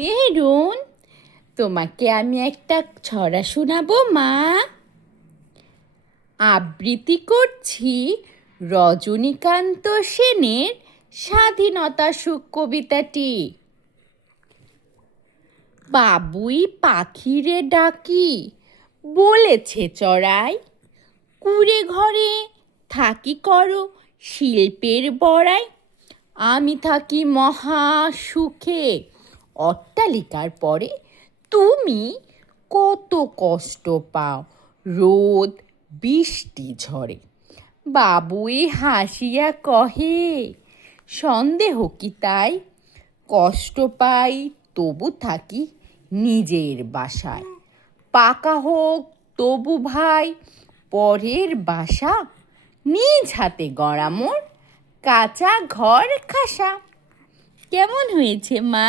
মেহেরুন, তোমাকে আমি একটা ছড়া শোনাবো মা। আবৃত্তি করছি রজনীকান্ত সেনের স্বাধীনতা সুখ কবিতাটি। বাবুই পাখিরে ডাকি, বলেছে চড়াই, কুড়ে ঘরে থাকি করো শিল্পের বড়াই। আমি থাকি মহা সুখে অট্টালিকার পরে, তুমি কত কষ্ট পাও রোদ বৃষ্টি ঝড়ে। বাবুই হাসিয়া কহে, সন্দেহ কি তাই, কষ্ট পাই তবু থাকি নিজের বাসায়। পাকা হোক তবু ভাই পরের বাসা, নিজ হাতে গড়া মোর কাঁচা ঘর খাসা। কেমন হয়েছে মা?